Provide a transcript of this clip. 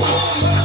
Oh,